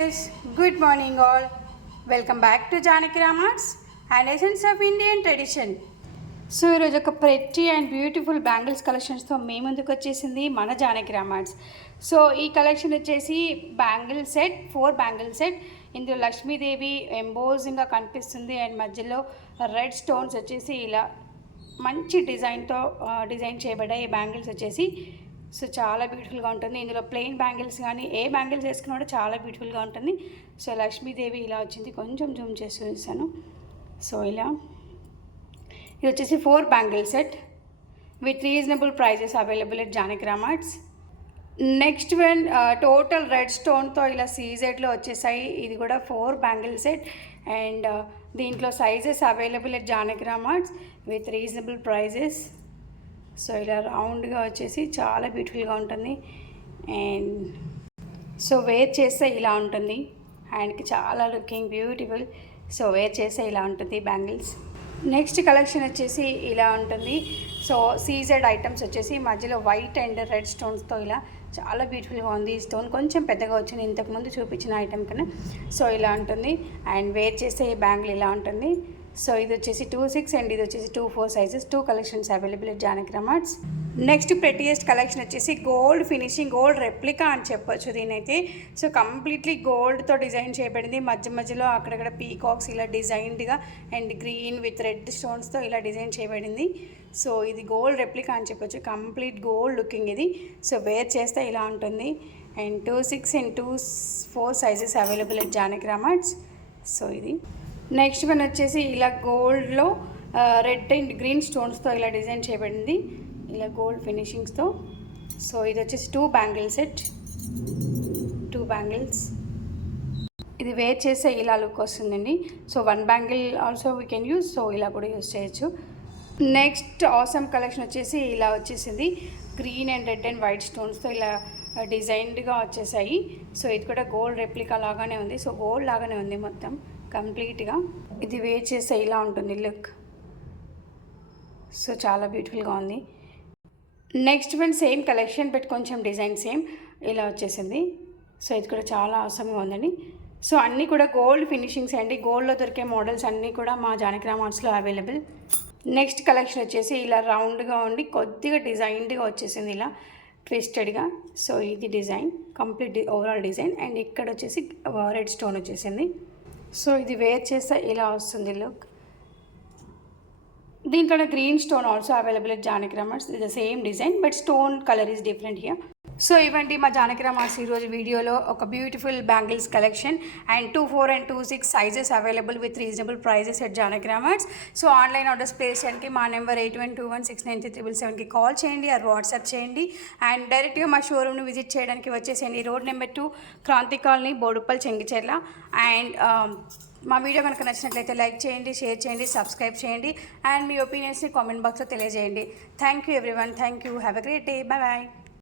Yes, good morning all. Welcome back to Janaki Ramarts and Essence of Indian Tradition. So ఈరోజు ఒక pretty and beautiful bangles కలెక్షన్స్తో మీ ముందుకు వచ్చేసింది మన Janaki Ramarts. So ఈ collection వచ్చేసి బ్యాంగిల్ సెట్ 4 బ్యాంగిల్ సెట్. ఇందులో లక్ష్మీదేవి ఎంబోజింగ్గా కనిపిస్తుంది అండ్ మధ్యలో రెడ్ స్టోన్స్ వచ్చేసి ఇలా మంచి డిజైన్తో డిజైన్ చేయబడ్డాయి ఈ బ్యాంగిల్స్ వచ్చేసి. సో చాలా బ్యూటిఫుల్గా ఉంటుంది. ఇందులో ప్లెయిన్ బ్యాంగిల్స్ కానీ ఏ బ్యాంగిల్స్ వేసుకున్నా కూడా చాలా బ్యూటిఫుల్గా ఉంటుంది. సో లక్ష్మీదేవి ఇలా వచ్చింది, కొంచెం జూమ్ చేసి చూస్తాను. సో ఇలా ఇది వచ్చేసి 4 bangle set with reasonable prices available at Janaki Ramarts. Next one total red స్టోన్తో ఇలా సీజెడ్లో వచ్చేసాయి. ఇది కూడా 4 బ్యాంగిల్ సెట్ అండ్ దీంట్లో sizes available at Janaki Ramarts with reasonable prices. So ఇలా రౌండ్గా వచ్చేసి చాలా బ్యూటిఫుల్గా ఉంటుంది అండ్ సో వేర్ చేస్తే ఇలా ఉంటుంది. హ్యాండ్కి చాలా లుకింగ్ బ్యూటిఫుల్. సో వేర్ చేస్తే ఇలా ఉంటుంది బ్యాంగిల్స్. నెక్స్ట్ కలెక్షన్ వచ్చేసి ఇలా ఉంటుంది. సో సీజెడ్ ఐటమ్స్ వచ్చేసి మధ్యలో వైట్ అండ్ రెడ్ స్టోన్స్తో ఇలా చాలా బ్యూటిఫుల్గా ఉంది. ఈ స్టోన్ కొంచెం పెద్దగా వచ్చింది ఇంతకుముందు చూపించిన ఐటమ్ కన్నా. సో ఇలా ఉంటుంది అండ్ వేర్ చేస్తే ఈ బ్యాంగిల్ ఇలా ఉంటుంది. సో ఇది వచ్చేసి 2-6 అండ్ ఇది వచ్చేసి 2-4 sizes. 2 collections available at Janaki Ramarts. Next prettiest collection వచ్చేసి గోల్డ్ ఫినిషింగ్, గోల్డ్ రెప్లికా అని చెప్పొచ్చు దీనైతే. సో కంప్లీట్లీ గోల్డ్తో డిజైన్ చేయబడింది. మధ్య మధ్యలో అక్కడక్కడ పీకాక్స్ ఇలా డిజైన్డ్గా అండ్ గ్రీన్ విత్ రెడ్ స్టోన్స్తో ఇలా డిజైన్ చేయబడింది. సో ఇది గోల్డ్ రెప్లికా అని చెప్పొచ్చు, కంప్లీట్ గోల్డ్ లుకింగ్ ఇది. సో వేర్ చేస్తే ఇలా ఉంటుంది and 2-6 and 2-4 sizes available at Janaki Ramarts. So ఇది నెక్స్ట్ వన్ వచ్చేసి ఇలా గోల్డ్లో రెడ్ అండ్ గ్రీన్ స్టోన్స్తో ఇలా డిజైన్ చేయబడింది, ఇలా గోల్డ్ ఫినిషింగ్స్తో. సో ఇది వచ్చేసి 2 బ్యాంగిల్ సెట్, 2 బ్యాంగిల్స్. ఇది వేర్ చేస్తే ఇలా లుక్ వస్తుందండి. So 1 bangle also we can use. So ఇలా కూడా యూజ్ చేయొచ్చు. నెక్స్ట్ ఆసమ్ కలెక్షన్ వచ్చేసి ఇలా వచ్చేసింది. Green and red and white స్టోన్స్తో ఇలా డిజైన్డ్గా వచ్చేసాయి. సో ఇది కూడా గోల్డ్ రెప్లికా లాగానే ఉంది. సో గోల్డ్ లాగానే ఉంది మొత్తం కంప్లీట్గా. ఇది వేర్ చేస్తే ఇలా ఉంటుంది లుక్. సో చాలా బ్యూటిఫుల్గా ఉంది. Next one same collection but కొంచెం డిజైన్ సేమ్ ఇలా వచ్చేసింది. సో ఇది కూడా చాలా అవసరంగా ఉందండి. సో అన్నీ కూడా గోల్డ్ ఫినిషింగ్స్ అండి. గోల్డ్లో దొరికే మోడల్స్ అన్నీ కూడా మా జానకి రామార్ట్స్లో అవైలబుల్. నెక్స్ట్ కలెక్షన్ వచ్చేసి ఇలా రౌండ్గా ఉండి కొద్దిగా డిజైన్డ్గా వచ్చేసింది ఇలా ట్విస్టెడ్గా. సో ఇది design complete overall design and ఇక్కడ వచ్చేసి రెడ్ స్టోన్ వచ్చేసింది. సో ఇది వేర్ చేస్తే ఇలా వస్తుంది లుక్. దీంట్లో green stone also available at Janaki Ramarts. ఇది same design but stone colour is different here. So ఇవండి మా జానకి రామార్ట్స్ ఈరోజు వీడియోలో ఒక beautiful bangles collection and 2-4 and 2-6 sizes available with reasonable prices at Janaki Ramarts. So online orders place చేయడానికి మా నెంబర్ 8121693777కి కాల్ చేయండి ఆర్ వాట్సాప్ చేయండి అండ్ డైరెక్ట్గా మా షోరూమ్ని విజిట్ చేయడానికి వచ్చేసేయండి. Road number 2 Kranti colony, Boduppal, Chengicherla. And మా వీడియో కనుక నచ్చినట్లయితే లైక్ చేయండి, షేర్ చేయండి, సబ్స్క్రైబ్ చేయండి అండ్ మీ ఒపీనియన్స్ని కామెంట్ బాక్స్లో తెలియజేయండి. Thank you everyone. Thank you. Have a great day. Bye bye.